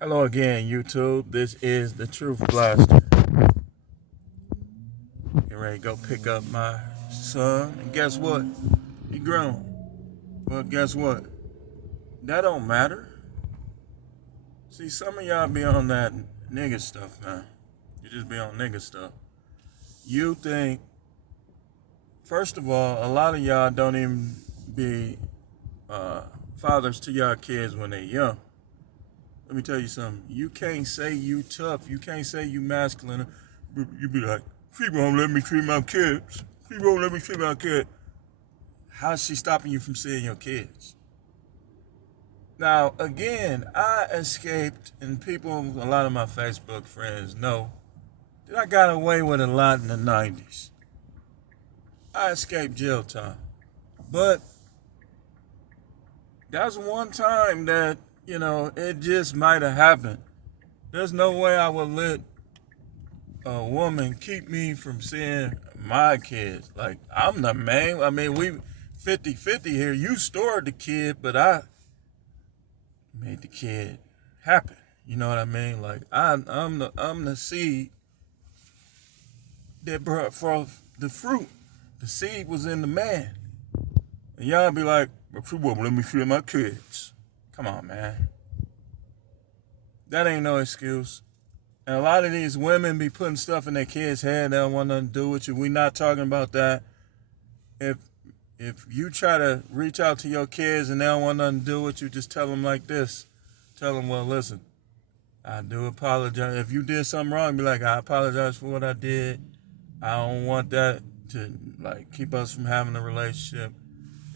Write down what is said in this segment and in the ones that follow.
Hello again, YouTube. This is the Truth Blaster. Get ready to go pick up my son. And guess what? He grown. But guess what? That don't matter. See, some of y'all be on that nigga stuff, man. You just be on nigga stuff. You think, first of all, a lot of y'all don't even be fathers to y'all kids when they young. Let me tell you something. You can't say you tough. You can't say you masculine. You be like, she won't let me treat my kids. She won't let me treat my kid. How's she stopping you from seeing your kids? Now, again, I escaped, and people, a lot of my Facebook friends know that I got away with a lot in the 90s. I escaped jail time. But that's one time that, it just might have happened. There's no way I would let a woman keep me from seeing my kids. Like, I'm the man. I mean, we 50-50 here. You stored the kid, but I made the kid happen. You know what I mean? Like, I'm the seed that brought forth the fruit. The seed was in the man. And y'all be like, but you won't let me feed my kids. Come on, man. That ain't no excuse. And a lot of these women be putting stuff in their kids' head. They don't want nothing to do with you. We not talking about that. If you try to reach out to your kids and they don't want nothing to do with you, just tell them like this. Tell them, well, listen, I do apologize. If you did something wrong, be like, I apologize for what I did. I don't want that to keep us from having a relationship.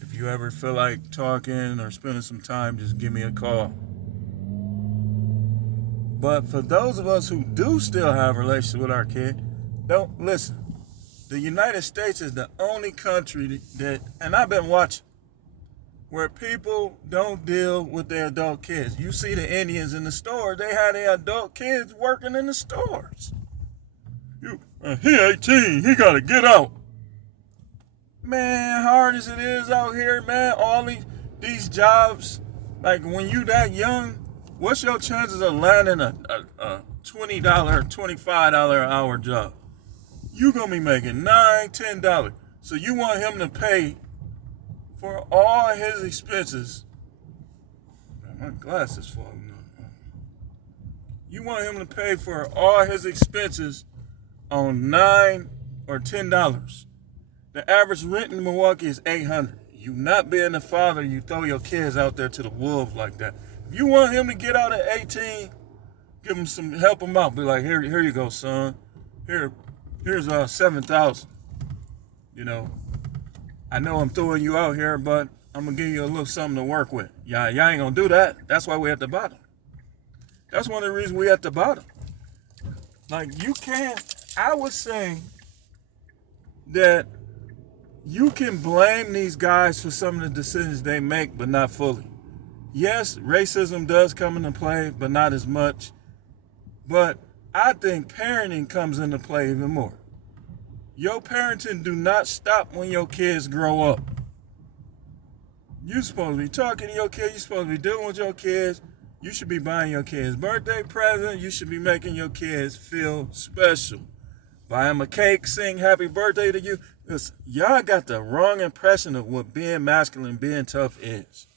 If you ever feel like talking or spending some time, just give me a call. But for those of us who do still have a relationship with our kid, don't listen. The United States is the only country that, and I've been watching, where people don't deal with their adult kids. You see the Indians in the store, they have their adult kids working in the stores. He 18, he gotta get out. Man, hard as it is out here, man, all these jobs, like when you that young, what's your chances of landing a $20, $25 an hour job? You gonna be making $9, $10. So you want him to pay for all his expenses. My glasses falling off. You want him to pay for all his expenses on $9 or $10. The average rent in Milwaukee is $800. You not being a father, you throw your kids out there to the wolves like that. If you want him to get out at 18, give him some, help him out. Be like, here you go, son. Here's 7,000. I know I'm throwing you out here, but I'm gonna give you a little something to work with. Y'all ain't gonna do that. That's why we're at the bottom. That's one of the reasons we're at the bottom. Like, you can't. I would say that you can blame these guys for some of the decisions they make, but not fully. Yes, racism does come into play, but not as much. But I think parenting comes into play even more. Your parenting do not stop when your kids grow up. You're supposed to be talking to your kids. You're supposed to be dealing with your kids. You should be buying your kids birthday presents. You should be making your kids feel special. Buy them a cake, sing happy birthday to you. Listen, y'all got the wrong impression of what being masculine, being tough is.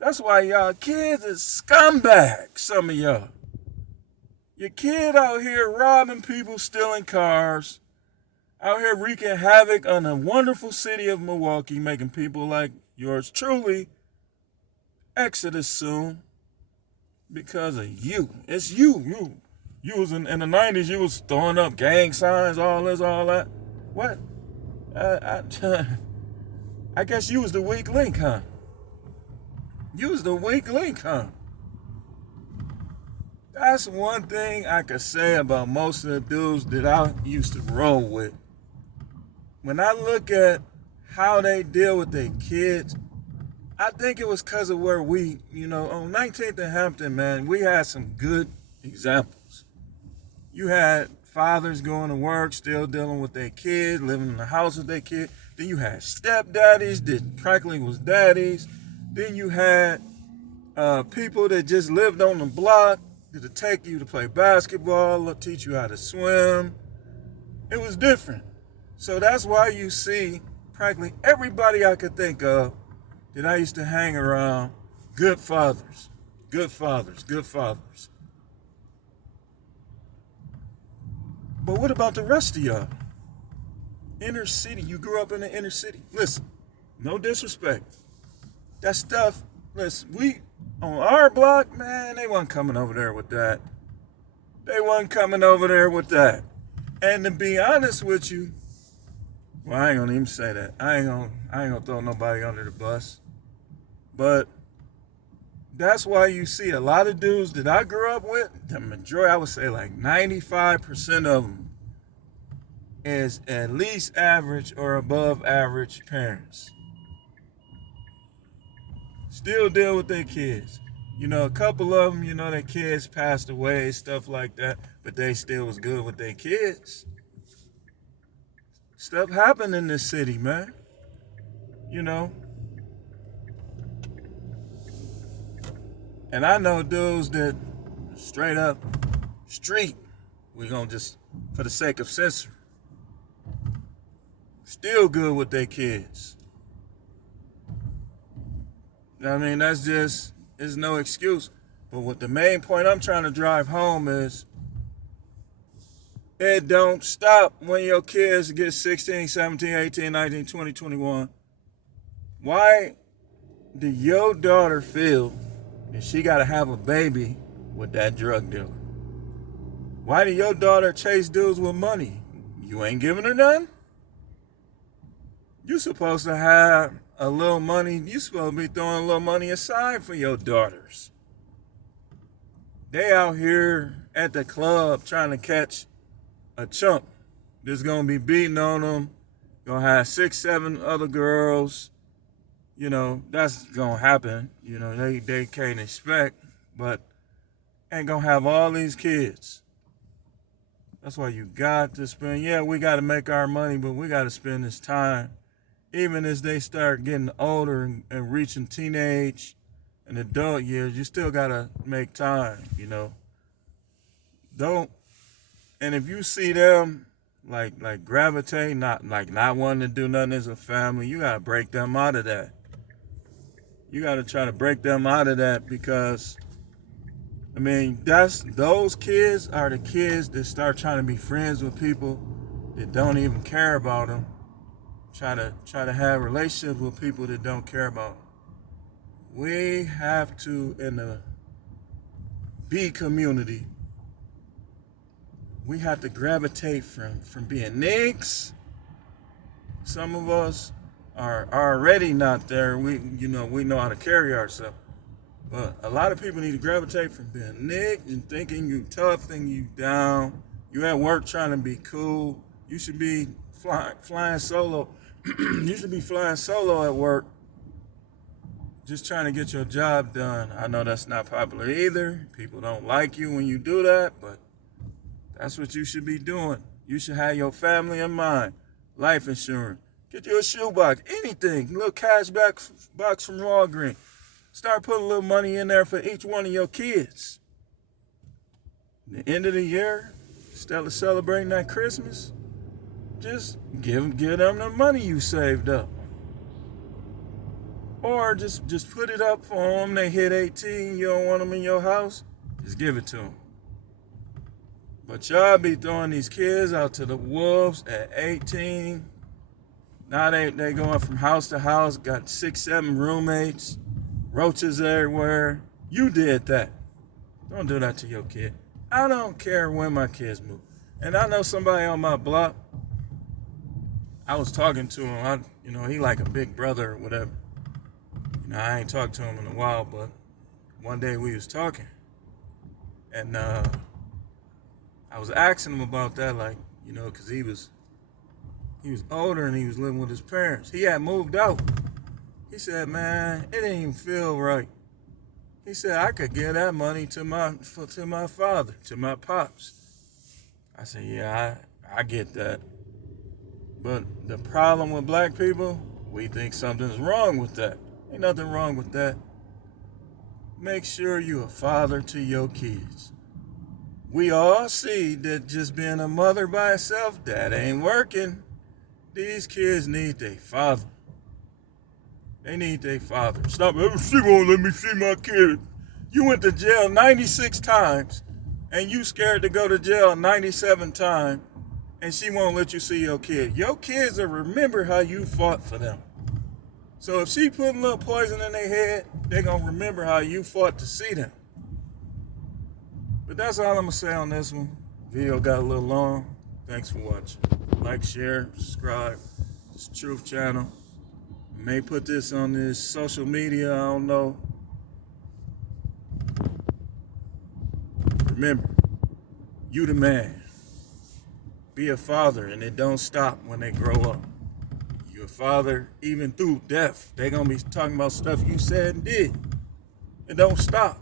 That's why y'all kids is scumbags, some of y'all. Your kid out here robbing people, stealing cars, out here wreaking havoc on the wonderful city of Milwaukee, making people like yours truly exodus soon because of you. It's you. You was in the 90s, you was throwing up gang signs, all this, all that. What? I guess you was the weak link, huh? You was the weak link, huh? That's one thing I could say about most of the dudes that I used to roll with. When I look at how they deal with their kids, I think it was because of where we, on 19th and Hampton, man, we had some good examples. You had fathers going to work, still dealing with their kids, living in the house with their kid. Then you had stepdaddies that practically was daddies. Then you had people that just lived on the block to take you to play basketball, teach you how to swim. It was different. So that's why you see practically everybody I could think of that I used to hang around, good fathers, good fathers, good fathers. But what about the rest of y'all? Inner city, you grew up in the inner city. Listen, no disrespect. That stuff, listen, we, on our block, man, they wasn't coming over there with that. They wasn't coming over there with that. And to be honest with you, well, I ain't gonna even say that. I ain't gonna throw nobody under the bus. But that's why you see a lot of dudes that I grew up with, the majority, I would say like 95% of them is at least average or above average parents. Still deal with their kids. You know, a couple of them, you know, their kids passed away, stuff like that, but they still was good with their kids. Stuff happened in this city, man. You know. And I know dudes that straight up street, we gonna just, for the sake of censoring, still good with their kids. I mean, that's just, it's no excuse. But what the main point I'm trying to drive home is, it don't stop when your kids get 16, 17, 18, 19, 20, 21. Why do your daughter feel that she got to have a baby with that drug dealer? Why do your daughter chase dudes with money? You ain't giving her none? You supposed to have a little money. You supposed to be throwing a little money aside for your daughters. They out here at the club trying to catch a chump that's gonna be beating on them, gonna have 6, 7 other girls. You know, that's gonna happen. You know, they can't expect, but ain't gonna have all these kids. That's why you got to spend, yeah, we gotta make our money, but we gotta spend this time. Even as they start getting older and reaching teenage and adult years, you still gotta make time, you know. And if you see them like gravitate, not wanting to do nothing as a family, you gotta break them out of that. You gotta try to break them out of that, because I mean, those kids are the kids that start trying to be friends with people that don't even care about them. Try to have relationships with people that don't care about them. We have to, in the B community, we have to gravitate from being niggas. Some of us are already not there. We know how to carry ourselves. But a lot of people need to gravitate from being niggas and thinking you tough, thinking you down. You at work trying to be cool. You should be flying solo. You should be flying solo at work, just trying to get your job done. I know that's not popular either. People don't like you when you do that, but that's what you should be doing. You should have your family in mind. Life insurance. Get you a shoebox, anything. A little cash box from Walgreens. Start putting a little money in there for each one of your kids. At the end of the year, instead of celebrating that Christmas, just give them the money you saved up. Or just put it up for them. They hit 18, you don't want them in your house, just give it to them. But y'all be throwing these kids out to the wolves at 18. Now they going from house to house, got 6, 7 roommates, roaches everywhere. You did that. Don't do that to your kid. I don't care when my kids move. And I know somebody on my block, I was talking to him, he like a big brother or whatever. I ain't talked to him in a while, but one day we was talking. And I was asking him about that, because he was older and he was living with his parents. He had moved out. He said, man, it didn't even feel right. He said, I could give that money to my father, to my pops. I said, yeah, I get that. But the problem with black people, we think something's wrong with that. Ain't nothing wrong with that. make sure you're a father to your kids. We all see that just being a mother by herself, that ain't working. These kids need their father. They need their father. Stop. She won't let me see my kid. You went to jail 96 times, and you scared to go to jail 97 times, and she won't let you see your kid. Your kids will remember how you fought for them. So if she put a little poison in their head, they're going to remember how you fought to see them. But that's all I'm going to say on this one. Video got a little long. Thanks for watching. Like, share, subscribe. It's Truth Channel. May put this on this social media, I don't know. Remember, you the man. Be a father, and it don't stop when they grow up. You're a father even through death. They're going to be talking about stuff you said and did. It don't stop.